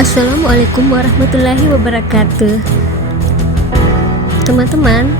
Assalamualaikum warahmatullahi wabarakatuh. Teman-teman,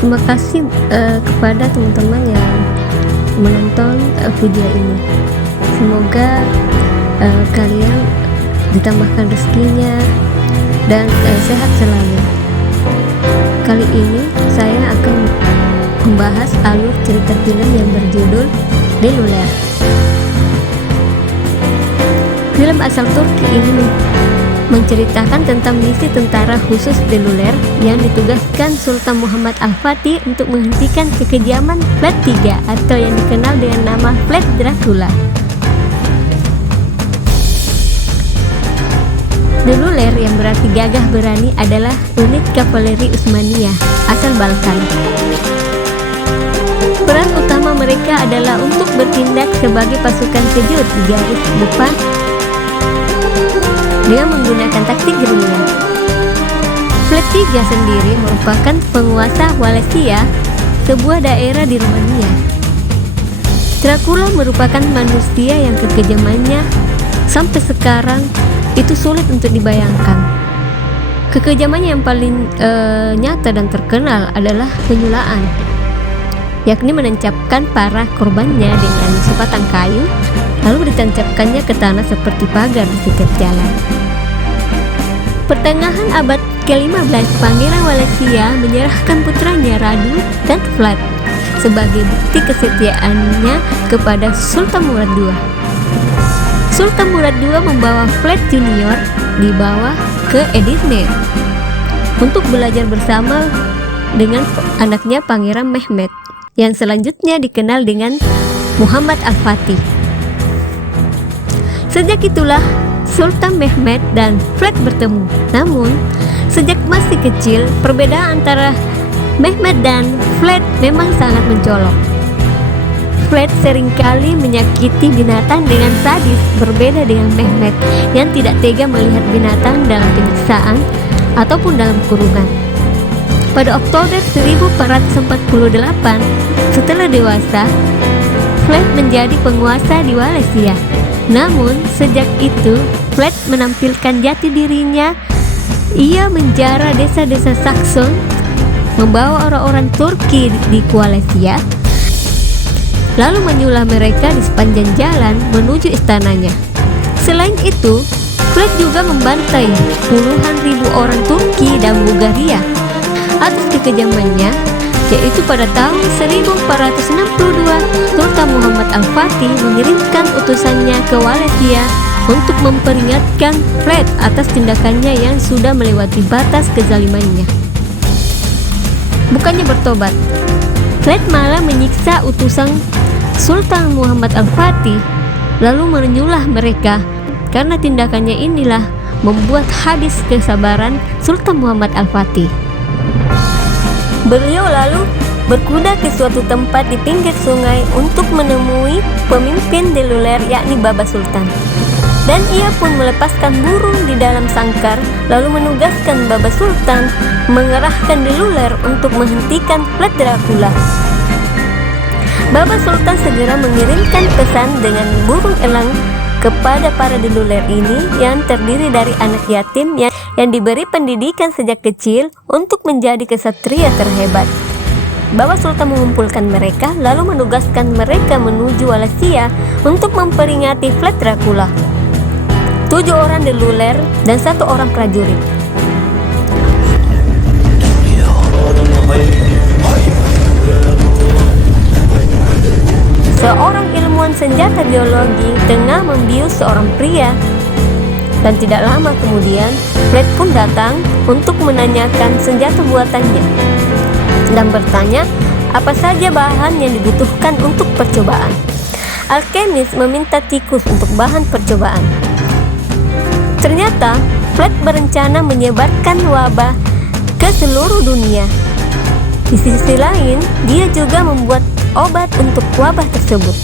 terima kasih kepada teman-teman yang menonton video ini. Semoga kalian ditambahkan rezekinya dan sehat selalu. Kali ini saya akan membahas alur cerita film yang berjudul Deluler. Film asal Turki ini menceritakan tentang misi tentara khusus Deluler yang ditugaskan Sultan Muhammad Al-Fatih untuk menghentikan kekejaman Vlad III atau yang dikenal dengan nama Vlad Dracula. Deluler yang berarti gagah berani adalah unit kavaleri Utsmaniyah asal Balkan. Peran utama mereka adalah untuk bertindak sebagai pasukan kejut di garis depan dengan menggunakan taktik gerilya. Vlad III sendiri merupakan penguasa Wallachia, sebuah daerah di Rumania. Dracula merupakan manusia yang kekejamannya sampai sekarang itu sulit untuk dibayangkan. Kekejamannya yang paling nyata dan terkenal adalah penyulaan, yakni menancapkan para korbannya dengan sebatang kayu lalu ditancapkannya ke tanah seperti pagar di setiap jalan. Pertengahan abad ke-15, Pangeran Wallachia menyerahkan putranya Radu dan Vlad sebagai bukti kesetiaannya kepada Sultan Murad II. Sultan Murad II membawa Vlad Junior dibawa ke Edirne untuk belajar bersama dengan anaknya Pangeran Mehmed yang selanjutnya dikenal dengan Muhammad Al-Fatih. Sejak itulah Sultan Mehmed dan Vlad bertemu. Namun, sejak masih kecil, perbedaan antara Mehmed dan Vlad memang sangat mencolok. Vlad seringkali menyakiti binatang dengan sadis, berbeda dengan Mehmed yang tidak tega melihat binatang dalam penyiksaan ataupun dalam kurungan. Pada Oktober 1448, setelah dewasa, Vlad menjadi penguasa di Wallachia. Namun, sejak itu, Vlad menampilkan jati dirinya. Ia menjara desa-desa Saxon, membawa orang-orang Turki di Wallachia, lalu menyulah mereka di sepanjang jalan menuju istananya. Selain itu, Vlad juga membantai puluhan ribu orang Turki dan Bulgaria atas kekejamannya, yaitu pada tahun 1462 Sultan Muhammad Al-Fatih mengirimkan utusannya ke Wallachia untuk memperingatkan Vlad atas tindakannya yang sudah melewati batas kezalimannya. Bukannya bertobat, Vlad malah menyiksa utusan Sultan Muhammad Al-Fatih lalu menyulah mereka. Karena tindakannya inilah membuat habis kesabaran Sultan Muhammad Al-Fatih. Beliau lalu berkuda ke suatu tempat di pinggir sungai untuk menemui pemimpin Deluler yakni Baba Sultan. Dan ia pun melepaskan burung di dalam sangkar lalu menugaskan Baba Sultan mengerahkan Deluler untuk menghentikan Vlad Dracula. Baba Sultan segera mengirimkan pesan dengan burung elang kepada para Deluler ini yang terdiri dari anak yatim yang diberi pendidikan sejak kecil untuk menjadi kesatria terhebat. Baba Sultan mengumpulkan mereka lalu menugaskan mereka menuju Wallachia untuk memperingati Vlad Dracula. 7 orang Deluler dan 1 orang prajurit. Seorang ilmuwan senjata biologi tengah membius seorang pria. Dan tidak lama kemudian, Vlad pun datang untuk menanyakan senjata buatannya dan bertanya apa saja bahan yang dibutuhkan untuk percobaan. Alkemis meminta tikus untuk bahan percobaan. Ternyata, Vlad berencana menyebarkan wabah ke seluruh dunia. Di sisi lain, dia juga membuat obat untuk wabah tersebut.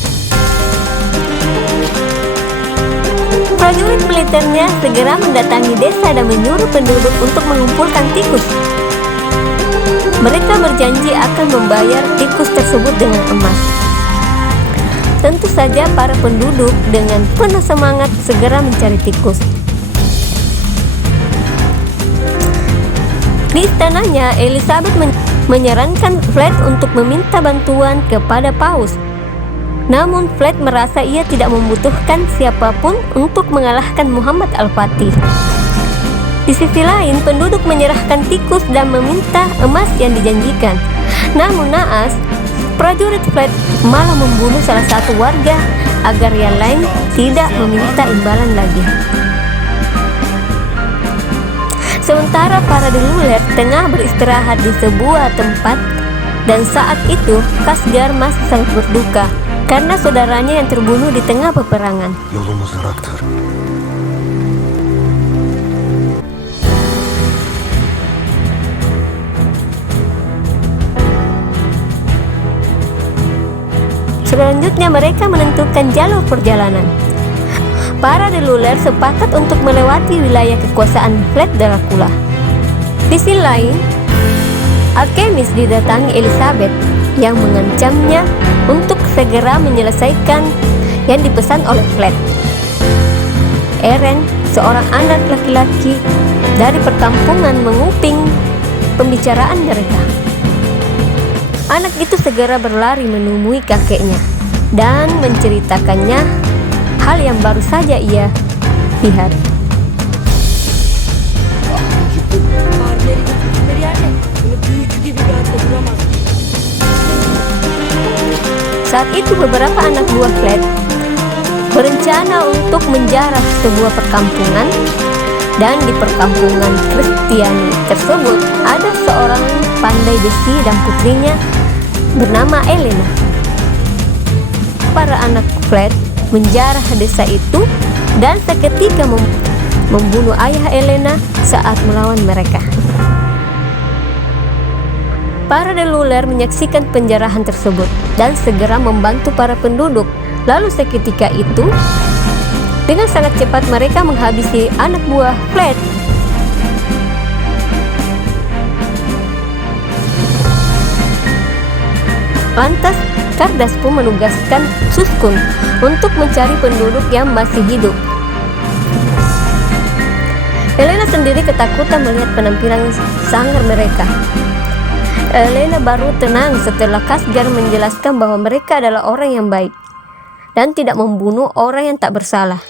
Prajurit militernya segera mendatangi desa dan menyuruh penduduk untuk mengumpulkan tikus. Mereka berjanji akan membayar tikus tersebut dengan emas. Tentu saja para penduduk dengan penuh semangat segera mencari tikus. Di istananya, Elizabeth menyarankan Fred untuk meminta bantuan kepada Paus. Namun Fred merasa ia tidak membutuhkan siapapun untuk mengalahkan Muhammad Al-Fatih. Di sisi lain, penduduk menyerahkan tikus dan meminta emas yang dijanjikan. Namun naas, prajurit Fred malah membunuh salah satu warga agar yang lain tidak meminta imbalan lagi. Sementara para deluler tengah beristirahat di sebuah tempat, dan saat itu Khasgar masih sangat berduka karena saudaranya yang terbunuh di tengah peperangan. Yolumuz ıraktır. Selanjutnya mereka menentukan jalur perjalanan. Para deluler sepakat untuk melewati wilayah kekuasaan Vlad Dracula. Di sisi lain, Alkemis didatangi Elizabeth yang mengancamnya untuk segera menyelesaikan yang dipesan oleh Vlad. Eren, seorang anak laki-laki dari perkampungan, menguping pembicaraan mereka. Anak itu segera berlari menemui kakeknya dan menceritakannya hal yang baru saja ia lihat. Saat itu beberapa anak buah Vlad berencana untuk menjarah sebuah perkampungan, dan di perkampungan Kristiani tersebut ada seorang pandai besi dan putrinya bernama Elena. Para anak Vlad menjarah desa itu dan seketika membunuh ayah Elena saat melawan mereka. Para deluler menyaksikan penjarahan tersebut dan segera membantu para penduduk. Lalu seketika itu, dengan sangat cepat mereka menghabisi anak buah Vlad. Lantas, Kardas pun menugaskan Suskun untuk mencari penduduk yang masih hidup. Elena sendiri ketakutan melihat penampilan sangar mereka. Elena baru tenang setelah Khasgar menjelaskan bahwa mereka adalah orang yang baik dan tidak membunuh orang yang tak bersalah.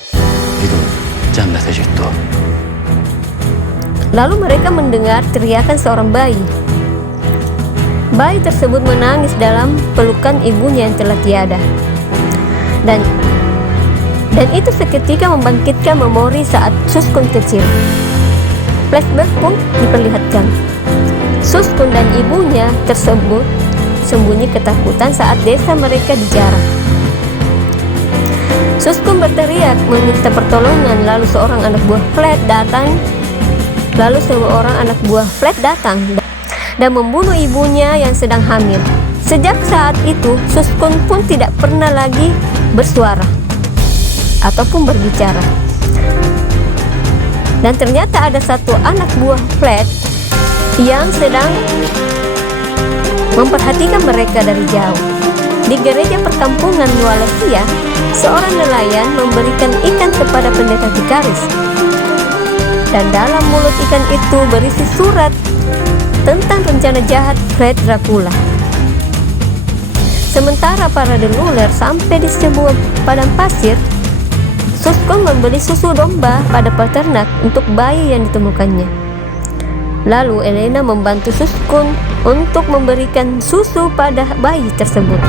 Lalu mereka mendengar teriakan seorang bayi. Bayi tersebut menangis dalam pelukan ibunya yang telah tiada. Dan itu seketika membangkitkan memori saat Suskun kecil. Flashback pun diperlihatkan. Suskun dan ibunya tersebut sembunyi ketakutan saat desa mereka dijarah. Suskun berteriak meminta pertolongan, lalu seorang anak buah Vlad datang dan membunuh ibunya yang sedang hamil. Sejak saat itu, Suskun pun tidak pernah lagi bersuara ataupun berbicara. Dan ternyata ada satu anak buah Vlad yang sedang memperhatikan mereka dari jauh. Di gereja perkampungan Wallachia, seorang nelayan memberikan ikan kepada pendeta Vikaris. Dan dalam mulut ikan itu berisi surat tentang rencana jahat Vlad Dracula. Sementara para deluler sampai di sebuah padang pasir, Suskun membeli susu domba pada peternak untuk bayi yang ditemukannya. Lalu Elena membantu Suskun untuk memberikan susu pada bayi tersebut.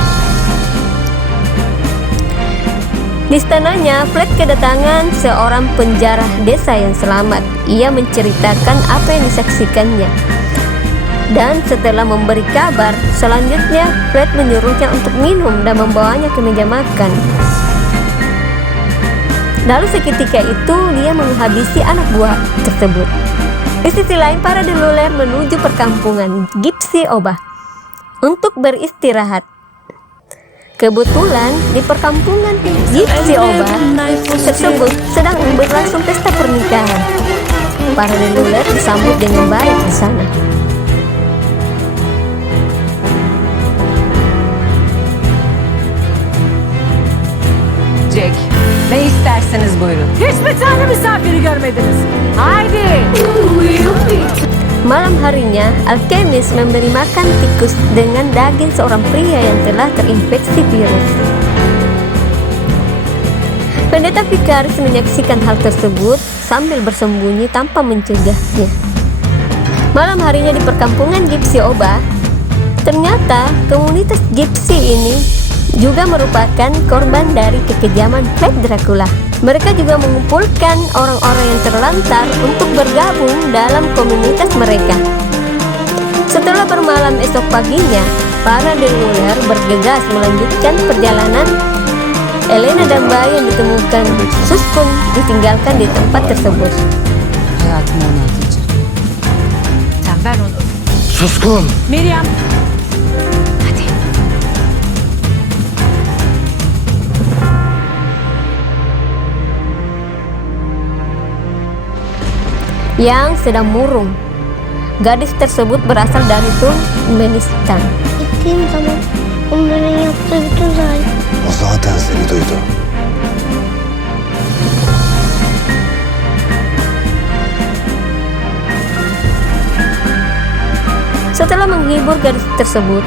Di istananya, Vlad kedatangan seorang penjarah desa yang selamat. Ia menceritakan apa yang disaksikannya. Dan setelah memberi kabar, selanjutnya Vlad menyuruhnya untuk minum dan membawanya ke meja makan. Lalu seketika itu dia menghabisi anak buah tersebut. Di sisi lain, para deluler menuju perkampungan Gypsy Obah untuk beristirahat. Kebetulan di perkampungan Gypsy Obah tersebut sedang berlangsung pesta pernikahan. Para deluler disambut dengan baik di sana. Jack, ne isterseniz buyurun. Hiçbir tane misafiri görmediniz. Haydi. Malam harinya, alkemis memberi makan tikus dengan daging seorang pria yang telah terinfeksi virus. Pendeta Vicaris menyaksikan hal tersebut sambil bersembunyi tanpa mencegahnya. Malam harinya di perkampungan Gypsy Oba, ternyata komunitas Gypsy ini juga merupakan korban dari kekejaman Vlad Dracula. Mereka juga mengumpulkan orang-orang yang terlantar untuk bergabung dalam komunitas mereka. Setelah bermalam esok paginya, para deluler bergegas melanjutkan perjalanan. Elena dan bayi yang ditemukan Suskun ditinggalkan di tempat tersebut. Hayatımı ona atacağım. Sen ver onu. Suskun! Meryem. Hadi. Yang sedang murung. Gadis tersebut berasal dari Turkmenistan. Gittiğim zaman onların yaptığı bütün zalim. O zaten seni duydu. Setelah menghibur gadis tersebut,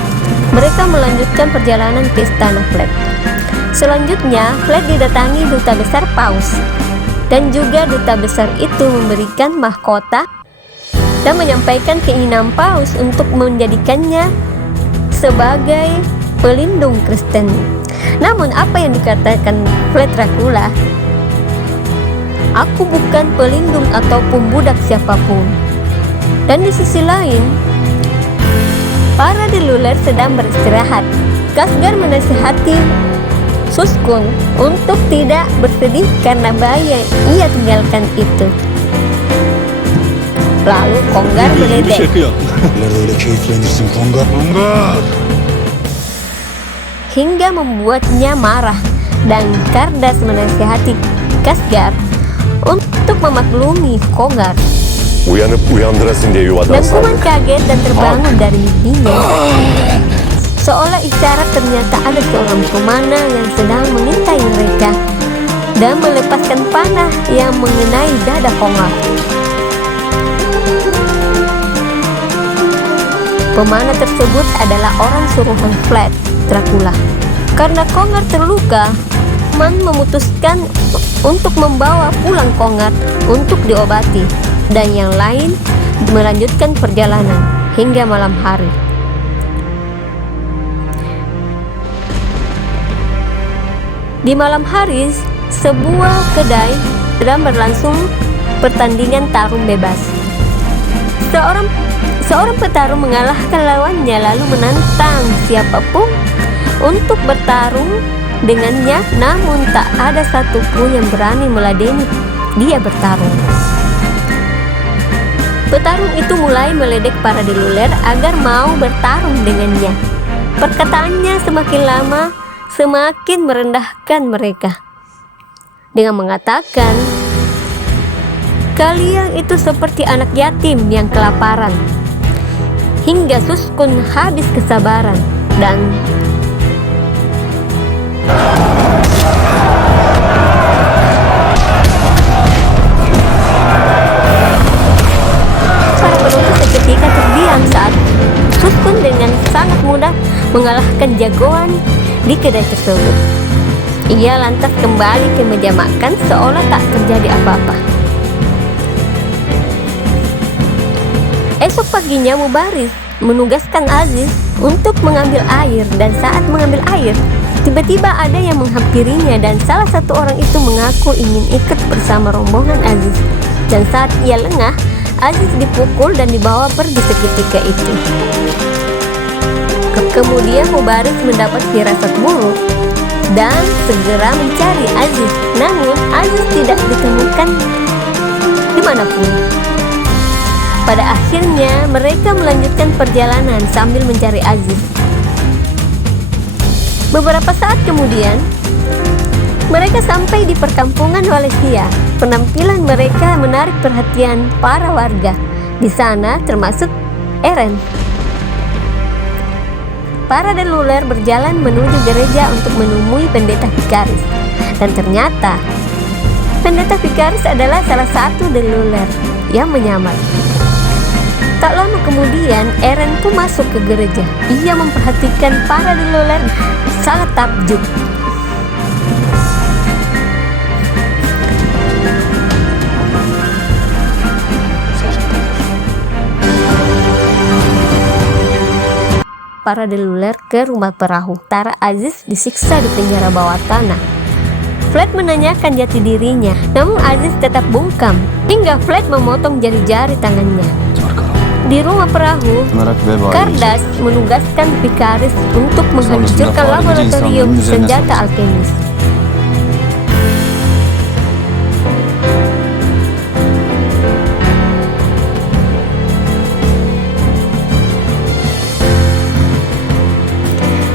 mereka melanjutkan perjalanan ke istana Vlad. Selanjutnya, Vlad didatangi duta besar Paus, dan juga duta besar itu memberikan mahkota dan menyampaikan keinginan Paus untuk menjadikannya sebagai pelindung Kristen. Namun apa yang dikatakan Vlad Dracula? Aku bukan pelindung ataupun budak siapapun. Dan di sisi lain, para deluler sedang beristirahat. Khazgar menasihati Suskun untuk tidak bersedih karena bayi yang ia tinggalkan itu. Lalu Kongar meledek. Nerede öyle keyiflenirsin Kongar? Kongar! Hingga membuatnya marah, dan Kardas menasihati Khazgar untuk memaklumi Kongar. Uyanıp uyandırasın diye yuvadan Dan Kuman saldık. kaget dan terbangun dari mimpinya. Seolah isyarat ternyata ada seorang pemana yang sedang mengintai mereka dan melepaskan panah yang mengenai dada Kongar. Pemana tersebut adalah orang suruhan Vlad Dracula. Karena Kongar terluka, Man memutuskan untuk membawa pulang Kongar untuk diobati, dan yang lain melanjutkan perjalanan hingga malam hari. Di malam hari, sebuah kedai sedang berlangsung pertandingan tarung bebas. Seorang petarung mengalahkan lawannya lalu menantang siapapun untuk bertarung dengannya, namun tak ada satupun yang berani meladeni dia bertarung. Petarung itu mulai meledek para deluler agar mau bertarung dengannya. Perkataannya semakin lama semakin merendahkan mereka dengan mengatakan, "Kalian itu seperti anak yatim yang kelaparan." Hingga Suskun habis kesabaran dan para penuntut seketika terdiam saat Suskun dengan sangat mudah mengalahkan jagoan di kedai tersebut. Ia lantas kembali ke meja makan seolah tak terjadi apa-apa. Esok paginya Mubaris menugaskan Aziz untuk mengambil air, dan saat mengambil air, tiba-tiba ada yang menghampirinya dan salah satu orang itu mengaku ingin ikut bersama rombongan Aziz. Dan saat ia lengah, Aziz dipukul dan dibawa pergi seketika itu. Kemudian Mubaris mendapat firasat buruk dan segera mencari Aziz. Namun Aziz tidak ditemukan dimanapun. Pada akhirnya mereka melanjutkan perjalanan sambil mencari Aziz. Beberapa saat kemudian mereka sampai di perkampungan Walesia. Penampilan mereka menarik perhatian para warga di sana, termasuk Eren. Para deluler berjalan menuju gereja untuk menemui pendeta Vicaris, dan ternyata pendeta Vicaris adalah salah satu deluler yang menyamar. Tak lama kemudian, Eren pun masuk ke gereja. Ia memperhatikan para deluler sangat takjub. Para deluler ke rumah perahu. Tara Aziz disiksa di penjara bawah tanah. Flat menanyakan jati dirinya, namun Aziz tetap bungkam hingga Flat memotong jari-jari tangannya. Di rumah perahu, Kardas menugaskan Vikaris untuk menghancurkan laboratorium senjata alkemis.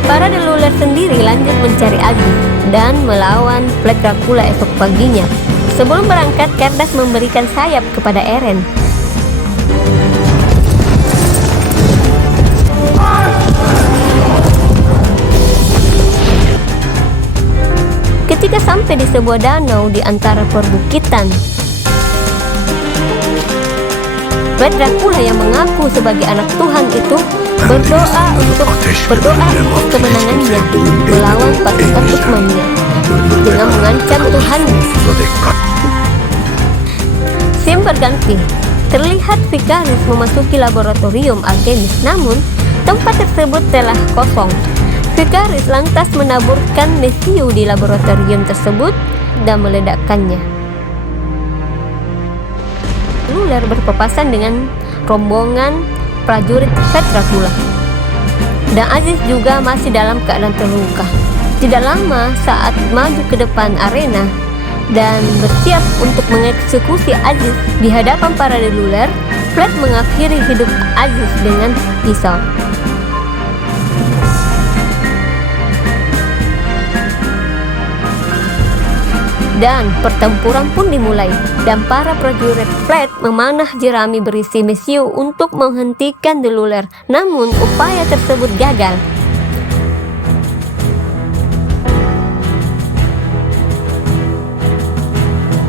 Para deluler sendiri lanjut mencari Aziz dan melawan Flat Dracula esok paginya. Sebelum berangkat, Kardas memberikan sayap kepada Eren. Ketika sampai di sebuah danau di antara perbukitan, Flat Dracula yang mengaku sebagai anak Tuhan itu berdoa untuk kemenangannya melawan pasukan Uthmania dengan mengancam Tuhan. Scene berganti. Terlihat Vikaris memasuki laboratorium alkemis, namun tempat tersebut telah kosong. Vikaris lantas menaburkan mesiu di laboratorium tersebut dan meledakkannya. Deluler berpapasan dengan rombongan prajurit Flat Dracula, dan Aziz juga masih dalam keadaan terluka. Tidak lama saat maju ke depan arena dan bersiap untuk mengeksekusi Aziz di hadapan para deluler, Flat mengakhiri hidup Aziz dengan pisau. Dan pertempuran pun dimulai, dan para prajurit Flat memanah jerami berisi mesiu untuk menghentikan deluler. Namun upaya tersebut gagal.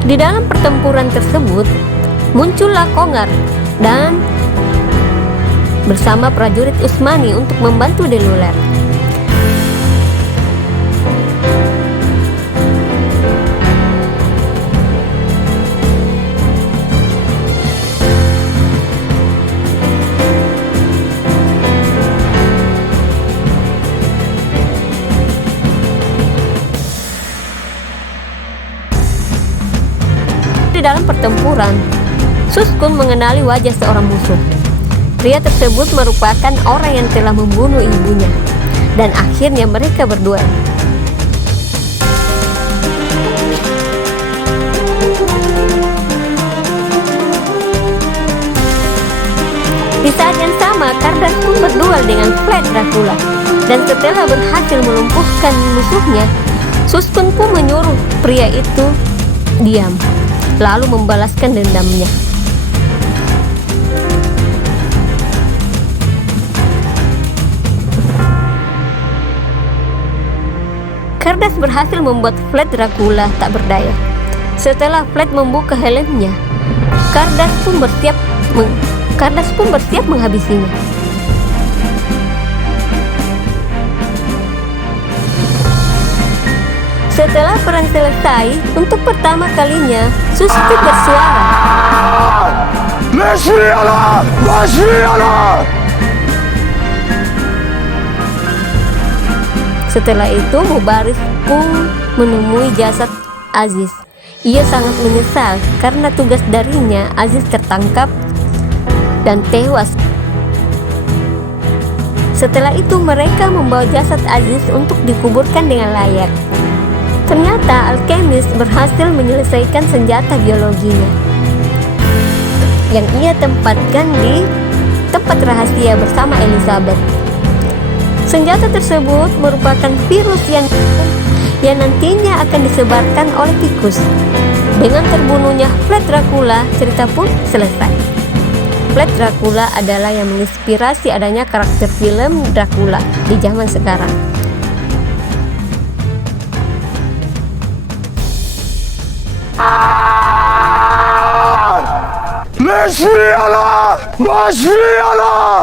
Di dalam pertempuran tersebut muncullah Kongar dan bersama prajurit Uthmani untuk membantu deluler. Di dalam pertempuran, Suskun mengenali wajah seorang musuh. Pria tersebut merupakan orang yang telah membunuh ibunya, dan akhirnya mereka berduel. Di saat yang sama, Kardas pun berduel dengan Flat Dracula, dan setelah berhasil melumpuhkan musuhnya, Suskun pun menyuruh pria itu diam, lalu membalaskan dendamnya. Kardas berhasil membuat Flat Dracula tak berdaya. Setelah Flat membuka helmnya, Kardas pun bersiap menghabisinya. Setelah perang selesai, untuk pertama kalinya, Suskun bersuara. Setelah itu, Mubaris pun menemui jasad Aziz. Ia sangat menyesal karena tugas darinya, Aziz tertangkap dan tewas. Setelah itu, mereka membawa jasad Aziz untuk dikuburkan dengan layak. Ternyata alkemis berhasil menyelesaikan senjata biologinya yang ia tempatkan di tempat rahasia bersama Elizabeth. Senjata tersebut merupakan virus yang nantinya akan disebarkan oleh tikus. Dengan terbunuhnya Flat Dracula, cerita pun selesai. Flat Dracula adalah yang menginspirasi adanya karakter film Dracula di zaman sekarang. Başlayalım! Başlayalım!